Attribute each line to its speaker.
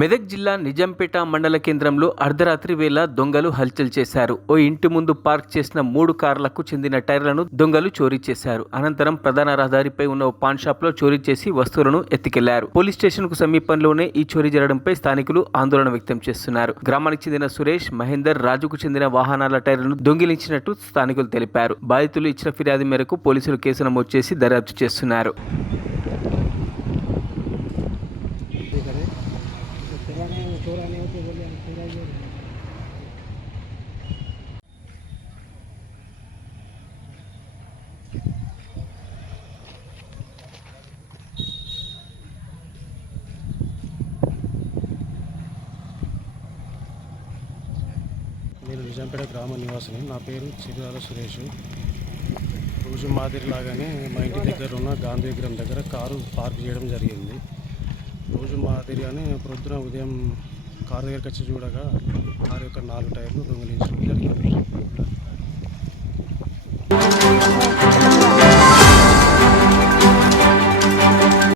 Speaker 1: మెదక్ జిల్లా నిజాంపేట మండల కేంద్రంలో అర్ధరాత్రి వేళ దొంగలు హల్చల్ చేశారు. ఓ ఇంటి ముందు పార్క్ చేసిన మూడు కార్లకు చెందిన టైర్లను దొంగలు చోరీ చేశారు. అనంతరం ప్రధాన రహదారిపై ఉన్న ఓ పాన్ షాప్లో చోరీ చేసి వస్తువులను ఎత్తుకెళ్ళారు. పోలీస్ స్టేషన్కు సమీపంలోనే ఈ చోరీ జరగడంపై స్థానికులు ఆందోళన వ్యక్తం చేస్తున్నారు. గ్రామానికి చెందిన సురేష్ మహేందర్ రాజుకు చెందిన వాహనాల టైర్లను దొంగిలించినట్టు స్థానికులు తెలిపారు. బాధితులు ఇచ్చిన ఫిర్యాదు మేరకు పోలీసులు కేసు నమోదు చేసి దర్యాప్తు చేస్తున్నారు.
Speaker 2: पुराने चोराने होते बोले हम चुराइए
Speaker 3: నేను నిజాంపేట గ్రామ నివాసిని నా పేరు చిరురాల సురేష్ రోజు మాదిరిలాగానే మా ఇంటి దగ్గర ఉన్న గాంధీ విగ్రహం దగ్గర కారు పార్క్ చేయడం జరిగింది తెలియని ప్రొద్దున ఉదయం కారు దగ్గరికి వచ్చి చూడగా కారు యొక్క నాలుగు టైర్లు దొంగిలించడం జరిగింది.